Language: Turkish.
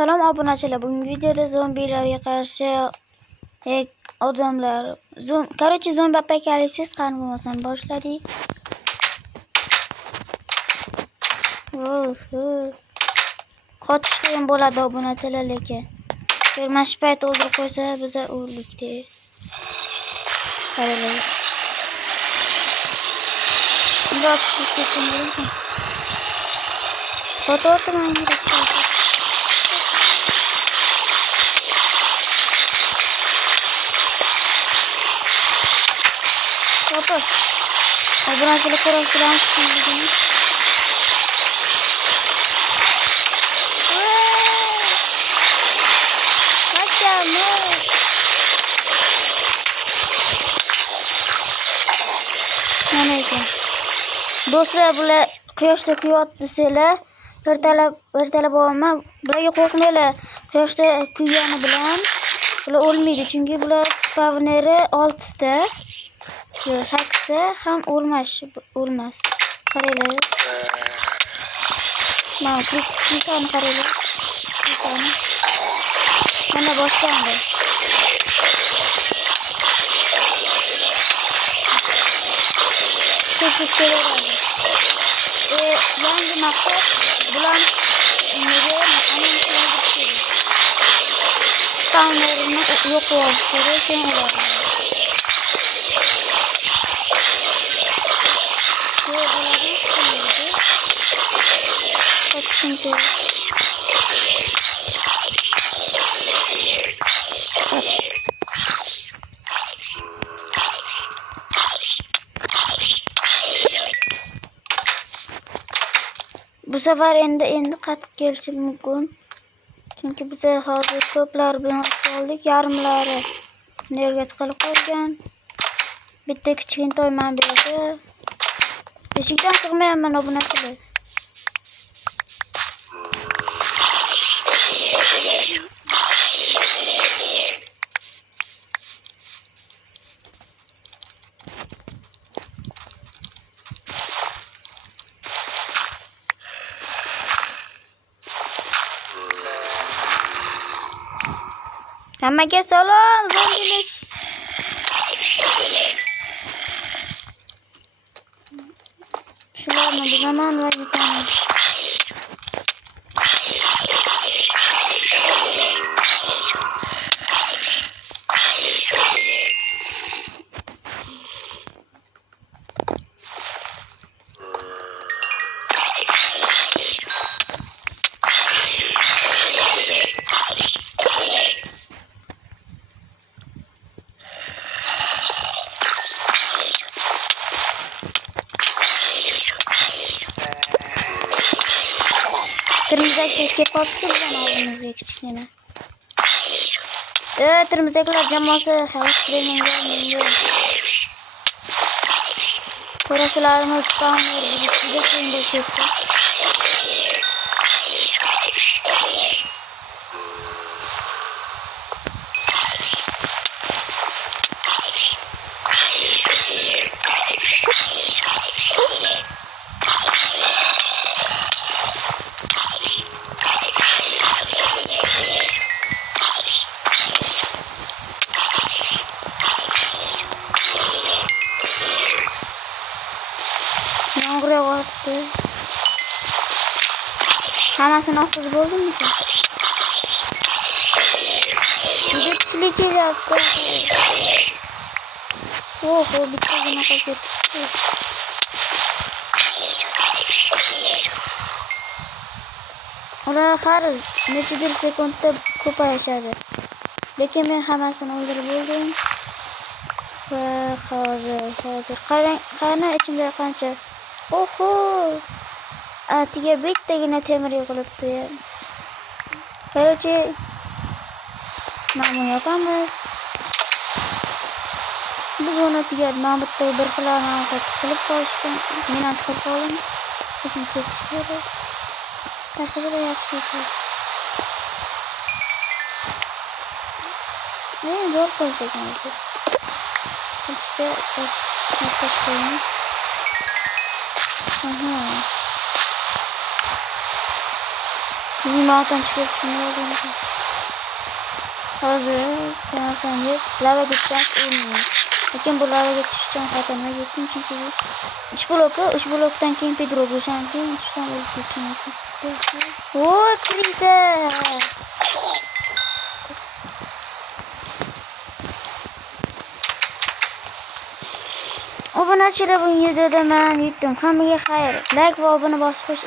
Salom obunachilar. Bugungi videoda zombilarga qarshi odamlar короче zombi apokalipsis qani bo'lmasam boshladik. Qochishga ham bo'ladi obunachilar, lekin ko'rmash payt o'ldirib qo'ysa biza o'ldik de. Qaranglar. Biroz ketsin bo'ldi. Foto'tman kerak. Foto. Obunachilar ko'rasizlarmi kimligini? Mana ekan. Do'stlar, bular quyoshda kuyayotsalar, ertalab olaman. Bularga qo'rqmanglar. Quyoshda kuygani bilan bular o'lmaydi, chunki bular spawneri 6 ta. 8 ta ham o'lmas. Qaranglar. Mana krisani qaranglar. Krisani. Mana boshlandi. Yangi maqsad bular spawnerini yo'q qilish kerak, keyin oladi. Bu sefer endi qattiq kelishi mumkin. Chunki biz hozir ko'plar bilan ushlandik, yarmlari nerga tiqilib qolgan. Bitta kichkintoy men berdi. Eshikdan sig'mayman obunachilar. Hammaga salom, zombilik. Shularni bilaman va yutaman. Kırmızı koptu buradan aldığımızda küçüklüğüne. Evet, kırmızıdakiler caması havuz kremin gelmiyor. Korasılarımız spawner bir de kırmızı kötü. Buraya baktı. Hamasını asıl buldun mu sen? Bir kilitli yaptı. Oh, o bitti buna kaçırdı. Oraya her neçe bir sekundda kupa yaşadı. Lekin men hamasını öldürüp buldum. Ve hazır. Qarang içimde qancha. Oho! Atiga bittagina temir yiqilibdi ya. Короче, mana yapamiz. Biz uni tugatman, bitta bir xilani qilib qo'yishgan. Men ham qilib qoldim. Lekin kesish kerak. Tasavvur yaxshi ekan. Men zo'r qildim. İşte arkadaşlarımız. Aha. Limondan chiqib hozir sansangiz lavaga tushib o'lmaydi. Lekin bu lavaga tushishdan xatarga yetdim chunki bu 3 blokdan keyin Pedro bo'lsam keyin tushsam o'lib ketdim. Voy, kriza! Obunachilar bu videoda men yutdim. Hammaga xayr. Like va obuna bosib qo'yish